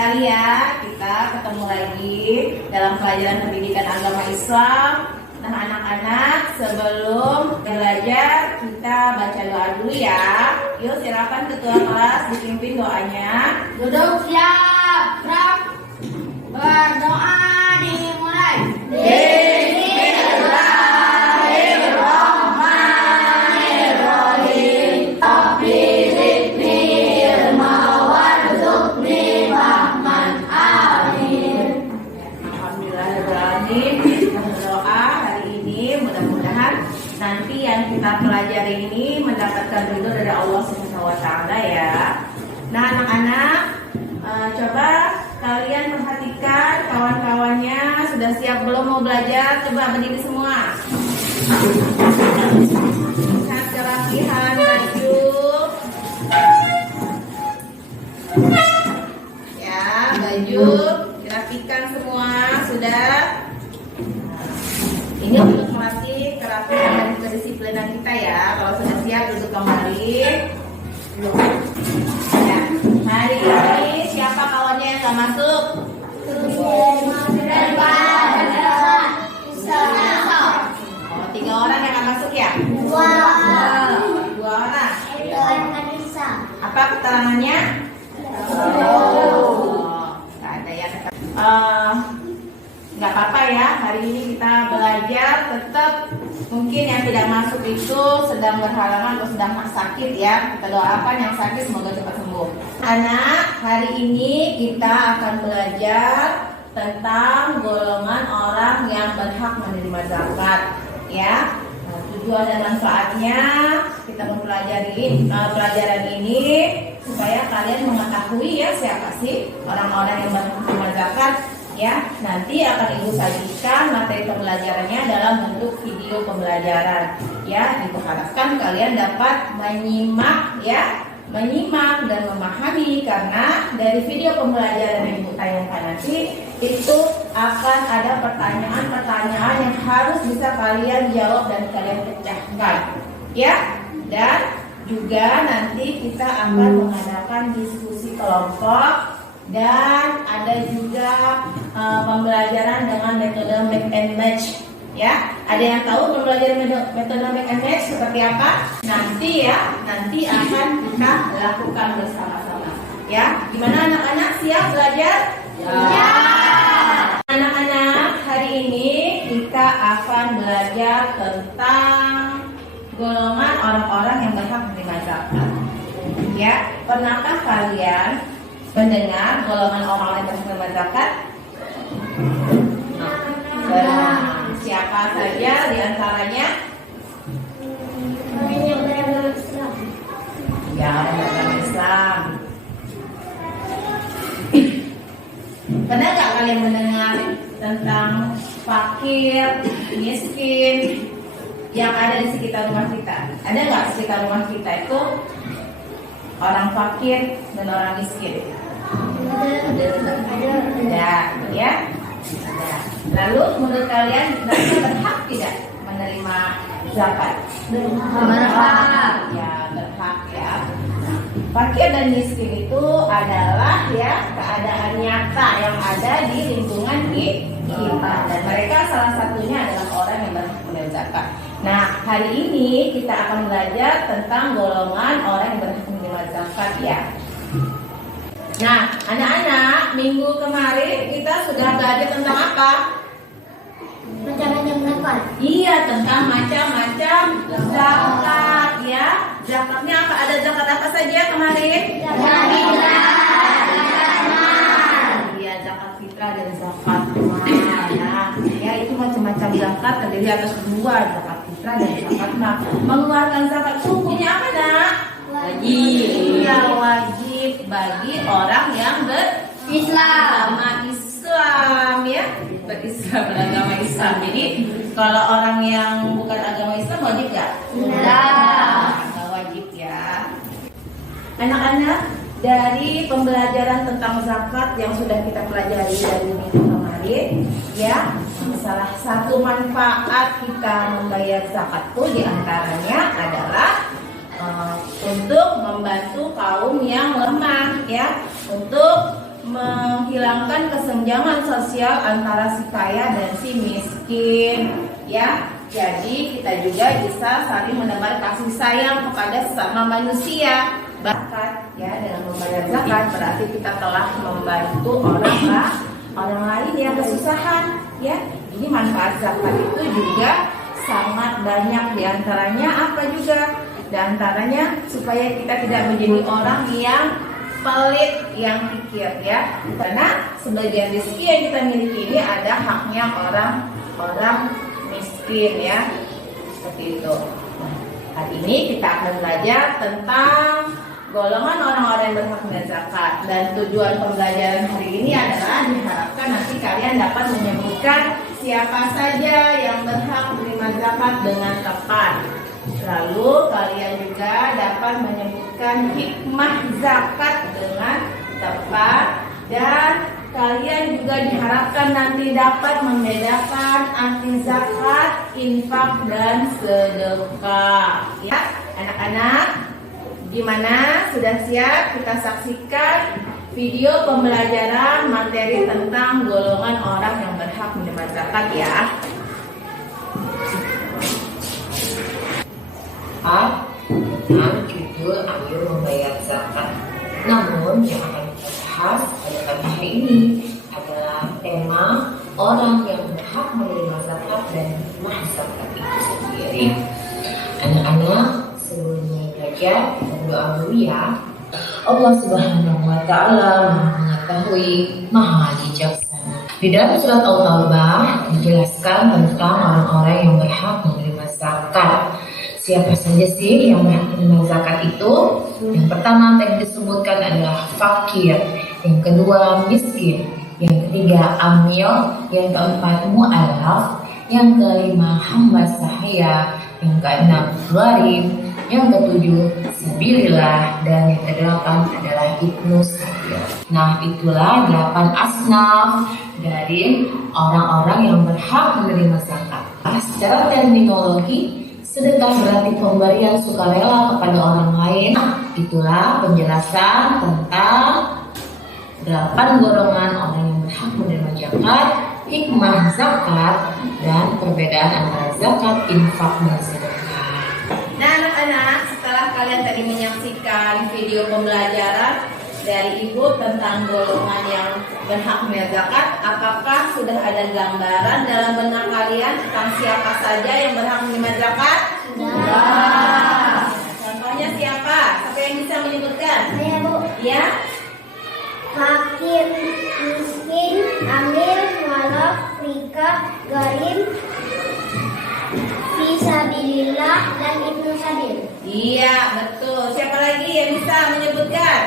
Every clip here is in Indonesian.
sekali ya, kita ketemu lagi dalam pelajaran pendidikan agama Islam. Nah anak-anak, sebelum belajar kita baca doa dulu ya. Yuk silakan ketua kelas dipimpin doanya. Duduk siap, gerak. Berdoa dimulai. Nanti yang kita pelajari ini mendapatkan ridho dari Allah Subhanahu wa Ta'ala ya. Nah anak-anak, coba kalian perhatikan kawan-kawannya sudah siap belum mau belajar? Coba berdiri semua. Lihat kerapihan baju. Ya, baju dirapikan semua sudah. Ini untuk melatih kerapihan dan kedisiplinan kita ya. Kalau sudah siap duduk kembali. Ya. Hari ini siapa kawannya yang gak masuk? Oh, 3 orang yang gak masuk ya? 2 orang. Apa keterangannya? Gak ada ya. Nggak apa-apa ya, hari ini kita belajar tetap mungkin yang tidak masuk itu sedang berhalangan atau sedang sakit ya. Kita doakan yang sakit semoga cepat sembuh. Anak, hari ini kita akan belajar tentang golongan orang yang berhak menerima zakat ya. Nah, tujuan dan manfaatnya kita mempelajari pelajaran ini supaya kalian mengetahui ya siapa sih orang-orang yang berhak menerima zakat. Ya, nanti akan Ibu sajikan materi pembelajarannya dalam bentuk video pembelajaran. Ya, diharapkan kalian dapat menyimak dan memahami karena dari video pembelajaran yang Ibu tayangkan nanti itu akan ada pertanyaan-pertanyaan yang harus bisa kalian jawab dan kalian pecahkan. Ya, dan juga nanti kita akan mengadakan diskusi kelompok. Dan ada juga pembelajaran dengan metode make and match ya. Ada yang tahu pembelajaran metode make and match seperti apa? Nanti akan kita lakukan bersama-sama ya. Gimana anak-anak, siap belajar? Ya. Anak-anak, hari ini kita akan belajar tentang golongan orang-orang yang berhak menerima zakat. Ya, pernahkah kalian mendengar golongan orang-orang yang menerima zakat? Siapa saja di antaranya? Orang yang beragama Islam. Ya, orang beragama Islam. Pernah nggak kalian mendengar tentang fakir, miskin yang ada di sekitar rumah kita? Ada nggak di sekitar rumah kita itu orang fakir dan orang miskin? Ada ya. Ada. Lalu menurut kalian mereka berhak tidak menerima zakat? Berhak. Ya, berhak ya. Fakir dan miskin itu adalah ya keadaan nyata yang ada di lingkungan kita dan mereka salah satunya adalah orang yang berhak menerima zakat. Nah, hari ini kita akan belajar tentang golongan orang yang berhak menerima zakat ya. Nah, anak-anak, minggu kemarin kita sudah belajar tentang apa? Macam-macam zakat. Iya, tentang macam-macam zakat ya. Zakatnya apa? Ada zakat apa saja kemarin? Zakat fitrah. Iya, zakat fitrah dan zakat mal. Nah, ya itu macam-macam zakat terdiri atas 2, zakat fitrah dan zakat mal. Mengeluarkan zakat hukumnya apa, Nak? Wajib. Iya, wajib bagi orang yang beragama Islam ya, beragama Islam. Jadi kalau orang yang bukan agama Islam wajib nggak? Nggak wajib ya. Anak-anak, dari pembelajaran tentang zakat yang sudah kita pelajari dari minggu kemarin ya, salah satu manfaat kita membayar zakat itu diantaranya adalah untuk membantu kaum yang lemah ya, untuk menghilangkan kesenjangan sosial antara si kaya dan si miskin, ya. Jadi kita juga bisa saling menebar kasih sayang kepada sesama manusia. Zakat, ya, dengan membayar zakat berarti kita telah membantu orang lain yang kesusahan, ya. Jadi manfaat zakat itu juga sangat banyak, diantaranya apa juga? Diantaranya supaya kita tidak menjadi orang yang pelit, yang pikir, ya. Karena sebagian rezeki yang kita miliki ini ada haknya orang miskin, ya. Seperti itu. Nah, hari ini kita akan belajar tentang golongan orang-orang yang berhak menerima zakat. Dan tujuan pembelajaran hari ini adalah diharapkan nanti kalian dapat menyebutkan siapa saja yang berhak menerima zakat dengan tepat. Lalu kalian juga dapat menyebutkan hikmah zakat dengan tepat. Dan kalian juga diharapkan nanti dapat membedakan arti zakat, infak, dan sedekah. Ya, anak-anak, gimana? Sudah siap? Kita saksikan video pembelajaran materi tentang golongan orang yang berhak menerima zakat, ya. Dengan judul Ayo Membayar Zakat. Namun yang akan kita bahas pada pagi hari ini adalah tema orang yang berhak menerima zakat dan hikmah zakat itu sendiri. Anak-anak, sebelumnya belajar dan doa dulu ya. Allah Subhanahu wa Ta'ala mengetahui, Maha Bijaksana. Di dalam surat Al-Taubah dijelaskan tentang orang-orang yang berhak menerima zakat. Siapa saja sih yang berhak menerima zakat itu? Yang pertama yang disebutkan adalah fakir, yang kedua miskin, yang ketiga amil, yang keempat mu'alaf, yang kelima hamba sahaya, yang keenam gharib, yang ketujuh sabilillah, dan yang kedelapan adalah ibnu sabil. Nah, itulah 8 asnaf dari orang-orang yang berhak menerima zakat. Secara terminologi, sedekah berarti pemberian sukarela kepada orang lain. Itulah penjelasan tentang 8 golongan orang yang berhak menerima zakat, hikmah zakat, dan perbedaan antara zakat, infak, dan sedekah. Nah, anak-anak, setelah kalian tadi menyaksikan video pembelajaran dari Ibu tentang golongan yang berhak menerima zakat, apakah sudah ada gambaran dalam benak kalian tentang siapa saja yang berhak menerima zakat? Sudah. Contohnya siapa? Siapa yang bisa menyebutkan? Saya, Bu. Ya? Fakir, miskin, amil, mu'alaf, riqab, gharib, fisabilillah, dan ibnu sabil. Iya, betul. Siapa lagi yang bisa menyebutkan?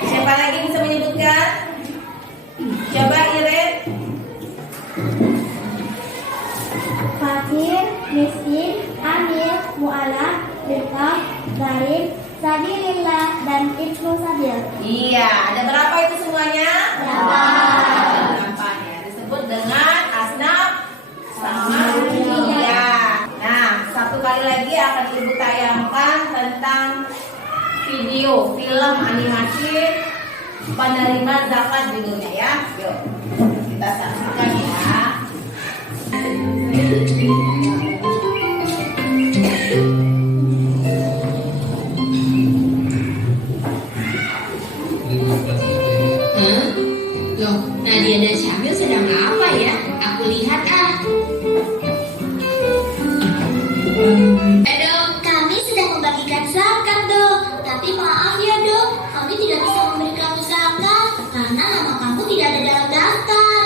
Siapa lagi bisa menyebutkan? Coba Iren. Fakir, miskin, amil, mu'alaf, riqab, gharib, sabilillah, dan ibnu sabil. Iya, ada berapa itu semuanya? 8 ya. Disebut dengan asnaf samawiyah. Nah, satu kali lagi akan Ibu tayangkan tentang video film animasi penerima zakat judulnya, ya. Yuk, kita saksikan ya. Loh, Nadia dan Syamil sedang apa ya? Aku lihat Dok, kami sedang membagikan zakat, Dok. Tapi maaf ya, Dok, kami tidak bisa memberi kamu zakat karena nama kamu tidak ada dalam daftar.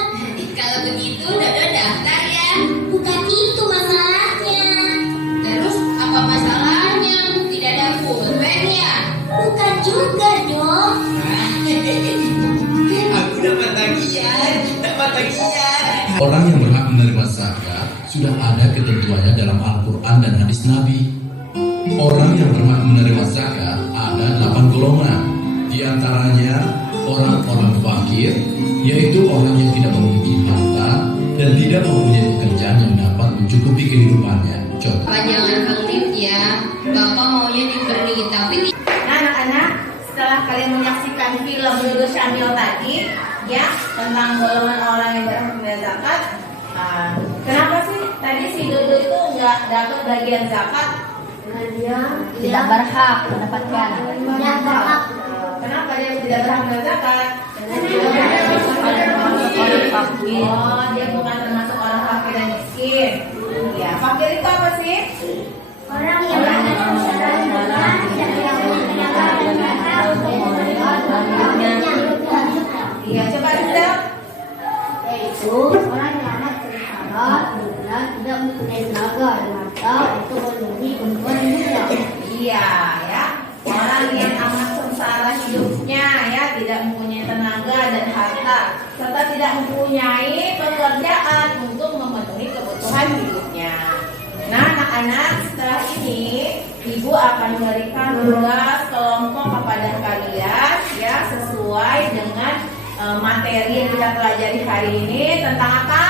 Kalau begitu, Dodo daftar ya. Bukan itu masalahnya. Terus apa masalahnya? Tidak ada pulpen ya? Bukan juga, Dok. Aku dapat tagihan. Orang yang berhak menerima zakat sudah ada ketentuannya dalam Al-Quran dan hadis Nabi. Orang yang berhak menerima zakat ada 8 golongan. Di antaranya orang-orang fakir, yaitu orang yang tidak memiliki harta dan tidak mempunyai pekerjaan yang dapat mencukupi kehidupannya. Contoh. Apa jangan aktif ya? Bapak maunya diberi, tapi Nah, anak-anak, setelah kalian menyaksikan film Dodo Syamil tadi, ya, tentang golongan orang yang berhak membayar zakat. Kenapa sih tadi si Dodo itu nggak dapat bagian zakat? Dia Tidak berhak mendapatkan. tidak berhak. Kenapa dia tidak berhak membayar zakat? Oh, dia bukan termasuk orang fakir dan miskin. Ya, fakir itu apa sih? Orang yang tidak Iya, coba Rizal. yaitu orang yang amat sengsara dan tidak mempunyai tenaga dan harta untuk memenuhi kebutuhan hidupnya. Iya, ya. Orang yang amat sengsara hidupnya, ya, tidak mempunyai tenaga dan harta, serta tidak mempunyai pekerjaan untuk memenuhi kebutuhan hidupnya. Nah, anak-anak, setelah ini Ibu akan memberikan tugas kelompok kepada kalian, ya, sesuai dengan materi yang kita pelajari hari ini tentang apa?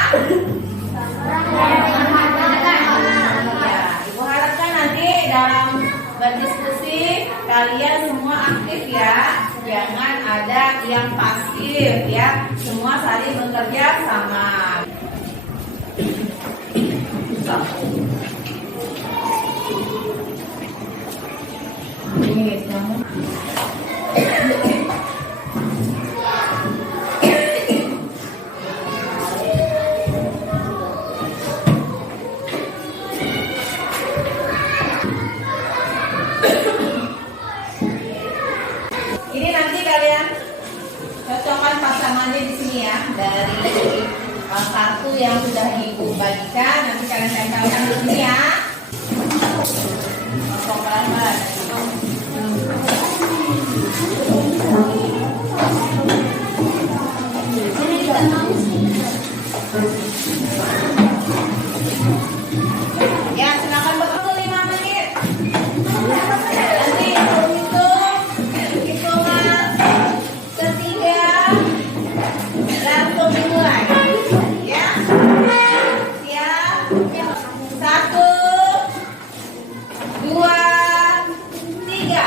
Ya, Ibu harapkan nanti dalam berdiskusi kalian semua aktif ya, jangan ada yang pasif ya, semua saling bekerja sama. Ini kamu. Ini nanti kalian cocokkan pasangannya di sini ya, dari kartu yang sudah Ibu bagikan, nanti kalian tempelkan di sini ya. Pelan-pelan. Ya, silakan bekerja 5 menit. Nanti hitungan ketiga langsung dimulai. Ya, siap. 1, 2, 3.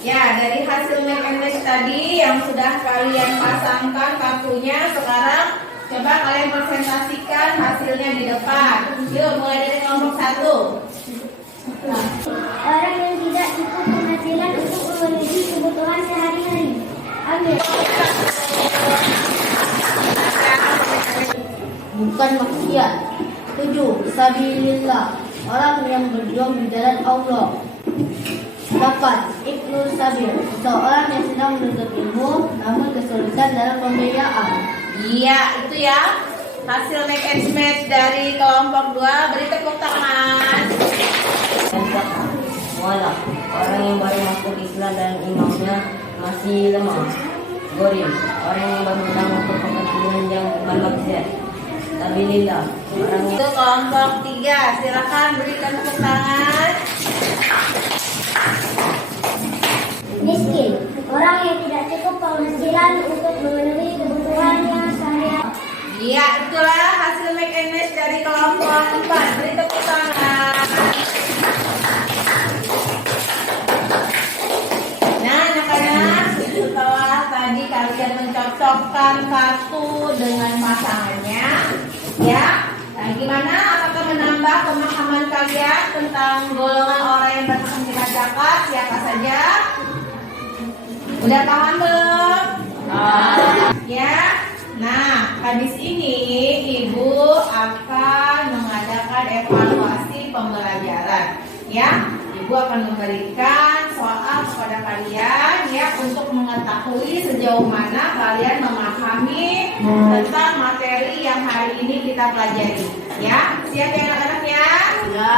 Ya, dari hasil mekanis tadi yang sudah kalian pasangkan kartunya, sekarang coba kalian presentasikan hasilnya di depan. Yuk, mulai dari kelompok 1. Orang yang tidak cukup penghasilan untuk memenuhi kebutuhan sehari-hari. Ambil. Bukan maksiat. 7. Sabilillah. Orang yang berjuang di jalan Allah. 8. Ibnu Sabil. Seorang yang sedang menuntut ilmu namun kesulitan dalam pembiayaan. Iya, itu ya hasil mekanisme dari kelompok 2. Beri tepuk tangan. Mualaf, orang yang baru masuk Islam dan imannya masih lemah. Gorim, orang yang berhutang untuk kepentingan yang bukan maksiat. Sabilillah, orang yang Itu kelompok 3. Silakan berikan tepuk tangan. Miskin. Orang yang tidak cukup penghasilan untuk memenuhi kebutuhannya sehari-hari. Iya, itulah hasil mekanis dari kelompok 4. Beri tepuk tangan. Nah, anak-anak, setelah tadi kalian mencocokkan kartu dengan pasangannya, ya, nah gimana? Apakah menambah pemahaman kalian tentang golongan orang yang berhak menerima zakat? Siapa saja? Udah paham belum? Ya. Nah, habis ini Ibu akan mengadakan evaluasi pembelajaran. Ya, Ibu akan memberikan soal kepada kalian ya untuk mengetahui sejauh mana kalian memahami tentang materi yang hari ini kita pelajari. Ya, siap ya anak-anak ya? Ya.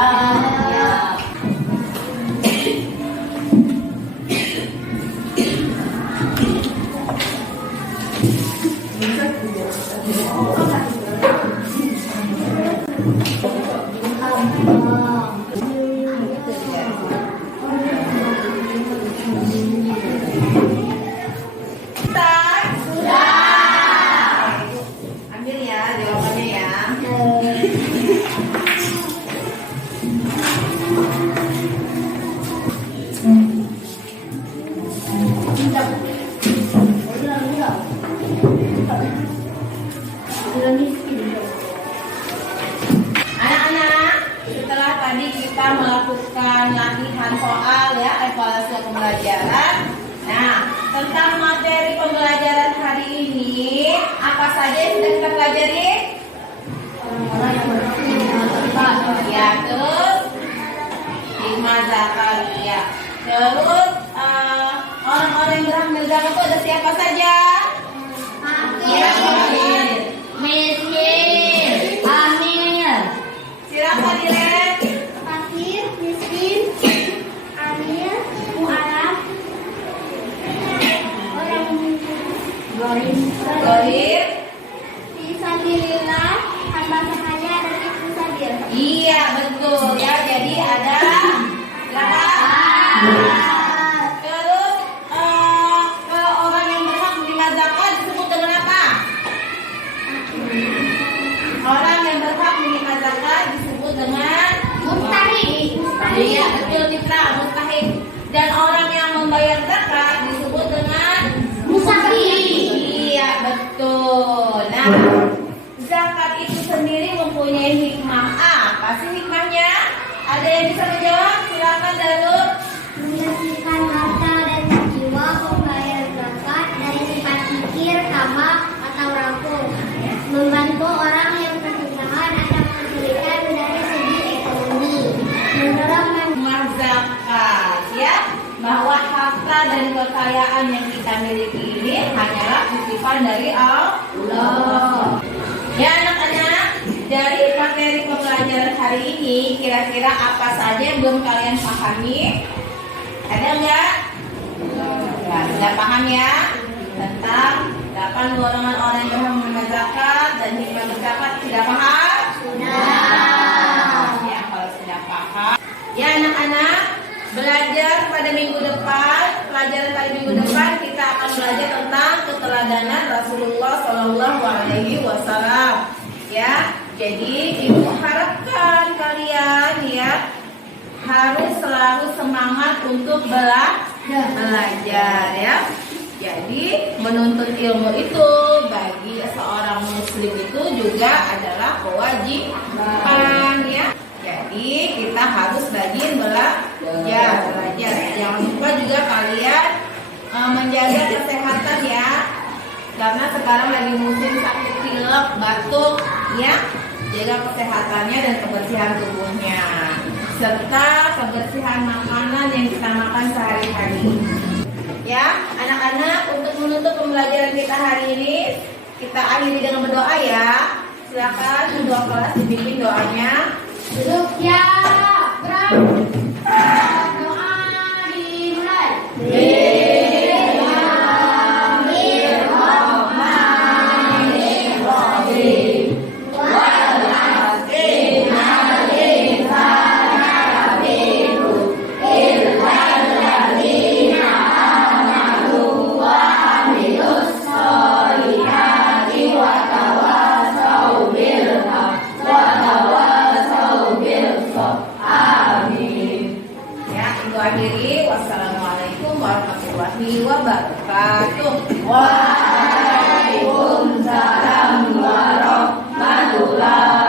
Anak-anak, setelah tadi kita melakukan latihan soal ya, evaluasi pembelajaran. Nah, tentang materi pembelajaran hari ini, apa saja yang sudah kita pelajari? Ya, terus hikmah zakat ya. Terus orang-orang yang berhak menerima zakat itu ada siapa saja? Ya, Miskin, amil, silakan Diren. fakir, miskin, amil, mu'alaf, orang gorim, Gorim. fisabilillah, hamba sahaya dan ibnu sabil. Iya betul ya. Jadi ada berapa? Terus kalau orang yang berhak menerima zakat disebut dengan apa? Orang yang berhak menerima zakat disebut dengan Mustahik. Iya betul Mitra, mustahik. Dan orang yang membayar zakat disebut dengan Musafir. Iya betul. Nah, zakat itu sendiri mempunyai hikmah. Apa sih hikmahnya? Ada yang bisa menjawab? Silakan Darul. Membersihkan harta dan jiwa pembayar zakat dari sifat pikir, tamak, atau rapuh. Membantu orang yang kesusahan atau kesulitan dari segi ekonomi. Mendorong Hikmah zakat ya, bahwa harta dan kekayaan yang kita miliki ini hanyalah titipan dari Allah. Ya anak-anak, dari materi pembelajaran hari ini kira-kira apa saja yang belum kalian pahami? Ada nggak? Ya, sudah paham ya tentang 8 golongan orang yang berhak menerima zakat dan hikmah berzakat. Sudah paham? Sudah. Ya, kalau sudah paham. Ya anak-anak, belajar pada minggu depan, pelajaran pada minggu depan kita akan belajar tentang keteladanan Rasulullah Shallallahu Alaihi Wasallam. Ya, jadi ibu harapkan kalian ya harus selalu semangat untuk belajar ya. Jadi menuntut ilmu itu bagi seorang muslim itu juga adalah kewajiban ya. Jadi kita harus rajin belajar. Jangan lupa juga kalian menjaga kesehatan ya. Karena sekarang lagi musim sakit pilek, batuk ya. Jaga kesehatannya dan kebersihan tubuhnya serta kebersihan makanan yang kita makan sehari-hari. Ya, anak-anak, untuk menutup pembelajaran kita hari ini, kita akhiri dengan berdoa ya. Silakan kedua kelas dipimpin doanya. duduk ya, gerak. Doa dimulai. Ya, itu akhiri. Wassalamualaikum warahmatullahi wabarakatuh. Waalaikumsalam warahmatullahi